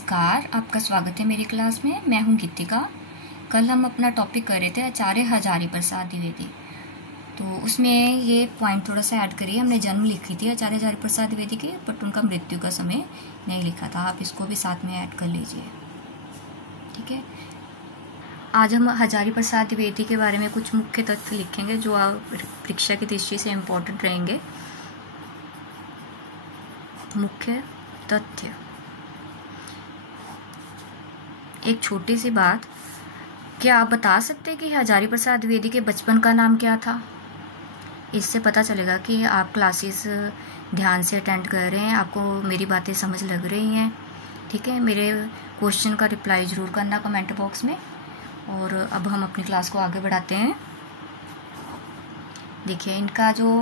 नमस्कार, आपका स्वागत है मेरी क्लास में। मैं हूं गीतिका। कल हम अपना टॉपिक कर रहे थे आचार्य हजारी प्रसाद द्विवेदी। तो उसमें ये पॉइंट थोड़ा सा ऐड करिए। हमने जन्म लिखी थी आचार्य हजारी प्रसाद द्विवेदी की, बट उनका मृत्यु का समय नहीं लिखा था। आप इसको भी साथ में ऐड कर लीजिए, ठीक है। आज हम हजारी प्रसाद द्विवेदी के बारे में कुछ मुख्य तथ्य लिखेंगे जो परीक्षा की दृष्टि से इम्पोर्टेंट रहेंगे। मुख्य तथ्य, एक छोटी सी बात, क्या आप बता सकते हैं कि हजारी प्रसाद द्विवेदी के बचपन का नाम क्या था? इससे पता चलेगा कि आप क्लासेस ध्यान से अटेंड कर रहे हैं, आपको मेरी बातें समझ लग रही हैं, ठीक है। मेरे क्वेश्चन का रिप्लाई ज़रूर करना कमेंट बॉक्स में। और अब हम अपनी क्लास को आगे बढ़ाते हैं। देखिए, इनका जो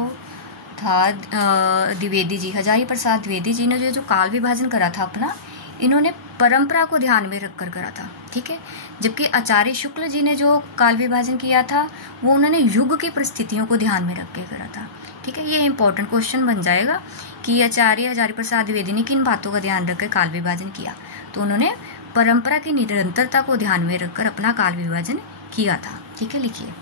था द्विवेदी जी, हजारी प्रसाद द्विवेदी जी ने जो काल विभाजन करा था अपना, इन्होंने परंपरा को ध्यान में रखकर करा था, ठीक है। जबकि आचार्य शुक्ल जी ने जो काल विभाजन किया था वो उन्होंने युग की परिस्थितियों को ध्यान में रख के करा था, ठीक है। ये इंपॉर्टेंट क्वेश्चन बन जाएगा कि आचार्य हजारी प्रसाद द्विवेदी ने किन बातों का ध्यान रखकर काल विभाजन किया। तो उन्होंने परंपरा की निरंतरता को ध्यान में रखकर अपना काल विभाजन किया था, ठीक है। लिखिए,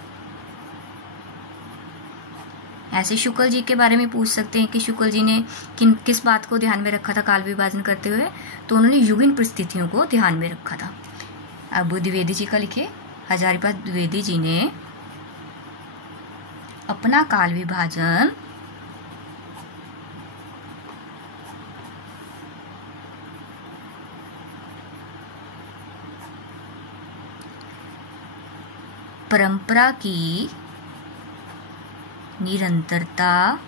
ऐसे शुक्ल जी के बारे में पूछ सकते हैं कि शुक्ल जी ने किस बात को ध्यान में रखा था काल विभाजन करते हुए। तो उन्होंने युगीन परिस्थितियों को ध्यान में रखा था। अब द्विवेदी जी का लिखिए, हजारी प्रसाद द्विवेदी जी ने अपना काल विभाजन परंपरा की निरंतरता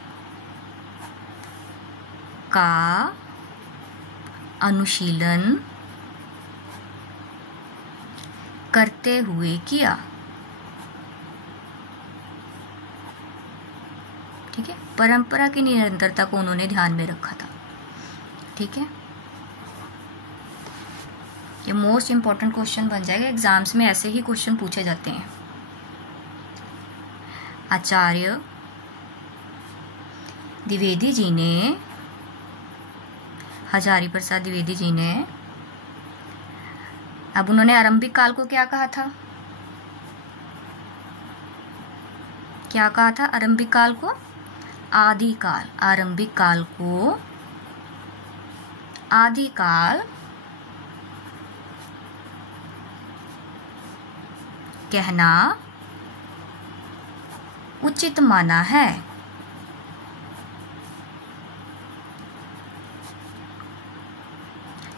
का अनुशीलन करते हुए किया, ठीक है। परंपरा की निरंतरता को उन्होंने ध्यान में रखा था, ठीक है। ये मोस्ट इंपॉर्टेंट क्वेश्चन बन जाएगा। एग्जाम्स में ऐसे ही क्वेश्चन पूछे जाते हैं। आचार्य द्विवेदी जी ने, हजारी प्रसाद द्विवेदी जी ने, अब उन्होंने आरंभिक काल को क्या कहा था? क्या कहा था आरंभिक काल को? आदिकाल। आरंभिक काल को आदिकाल कहना उचित माना है,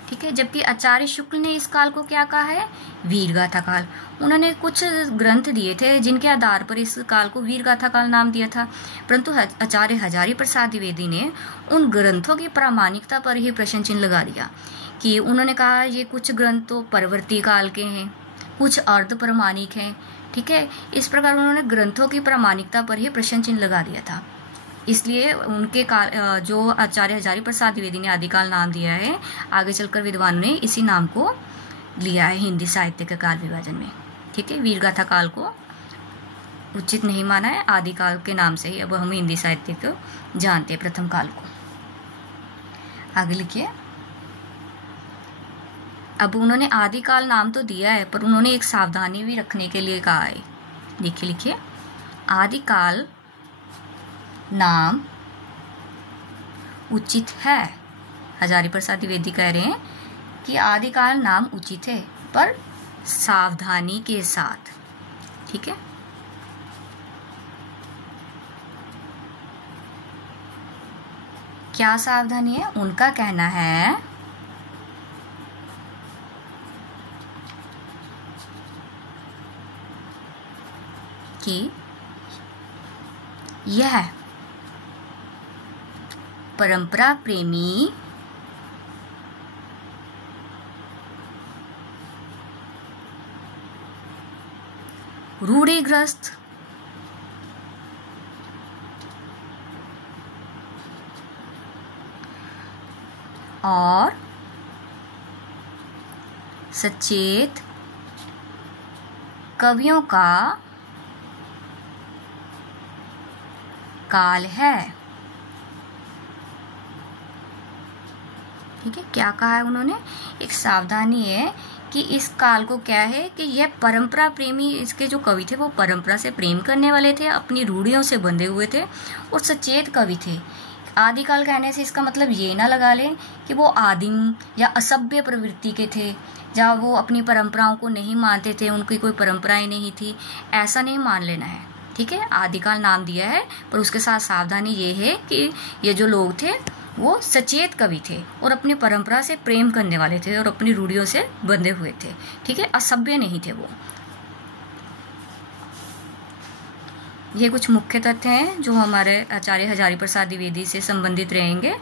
ठीक है। जबकि आचार्य शुक्ल ने इस काल को क्या कहा है? वीरगाथा काल। उन्होंने कुछ ग्रंथ दिए थे जिनके आधार पर इस काल को वीरगाथा काल नाम दिया था, परंतु आचार्य हजारी प्रसाद द्विवेदी ने उन ग्रंथों की प्रामाणिकता पर ही प्रश्न चिन्ह लगा दिया कि उन्होंने कहा ये कुछ ग्रंथ तो परवर्ती काल के हैं, कुछ अर्ध प्रमाणिक हैं, ठीक है। इस प्रकार उन्होंने ग्रंथों की प्रामाणिकता पर ही प्रश्न चिन्ह लगा दिया था। इसलिए उनके काल, जो आचार्य हजारी प्रसाद द्विवेदी ने आदिकाल नाम दिया है, आगे चलकर विद्वानों ने इसी नाम को लिया है हिंदी साहित्य के काल विभाजन में, ठीक है। वीरगाथा काल को उचित नहीं माना है, आदिकाल के नाम से ही अब हम हिंदी साहित्य को जानते हैं, प्रथम काल को। आगे लिखिए, अब उन्होंने आदिकाल नाम तो दिया है पर उन्होंने एक सावधानी भी रखने के लिए कहा है। देखिए, लिखिए, आदिकाल नाम उचित है। हजारी प्रसाद द्विवेदी कह रहे हैं कि आदिकाल नाम उचित है पर सावधानी के साथ, ठीक है। क्या सावधानी है? उनका कहना है कि यह परंपरा प्रेमी रूढ़िग्रस्त और सचेत कवियों का काल है। ठीक है, क्या कहा है उन्होंने, एक सावधानी है कि इस काल को क्या है कि यह परंपरा प्रेमी, इसके जो कवि थे वो परंपरा से प्रेम करने वाले थे, अपनी रूढ़ियों से बंधे हुए थे और सचेत कवि थे। आदिकाल कहने से इसका मतलब ये ना लगा लें कि वो आदिम या असभ्य प्रवृत्ति के थे, जहाँ वो अपनी परंपराओं को नहीं मानते थे, उनकी कोई परंपराएं नहीं थी, ऐसा नहीं मान लेना है। ठीक है, आदिकाल नाम दिया है, पर उसके साथ सावधानी ये है कि ये जो लोग थे वो सचेत कवि थे और अपनी परंपरा से प्रेम करने वाले थे और अपनी रूढ़ियों से बंधे हुए थे। ठीक है, असभ्य नहीं थे वो। ये कुछ मुख्य तथ्य हैं जो हमारे आचार्य हजारी प्रसाद द्विवेदी से संबंधित रहेंगे।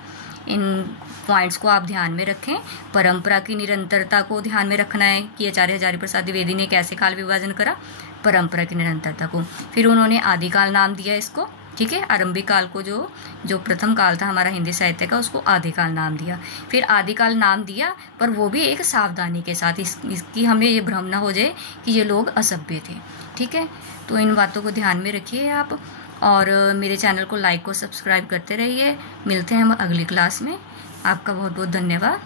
इन पॉइंट्स को आप ध्यान में रखें। परंपरा की निरंतरता को ध्यान में रखना है कि आचार्य हजारी प्रसाद द्विवेदी ने कैसे काल विभाजन करा, परंपरा की निरंतरता को। फिर उन्होंने आदिकाल नाम दिया इसको। ठीक है, आरंभिक काल को जो प्रथम काल था हमारा हिंदी साहित्य का, उसको आदिकाल नाम दिया। फिर आदिकाल नाम दिया, पर वो भी एक सावधानी के साथ, इसकी हमें ये भ्रम ना हो जाए कि ये लोग असभ्य थे। ठीक है, तो इन बातों को ध्यान में रखिए आप, और मेरे चैनल को लाइक और सब्सक्राइब करते रहिए। मिलते हैं हम अगली क्लास में। आपका बहुत बहुत धन्यवाद।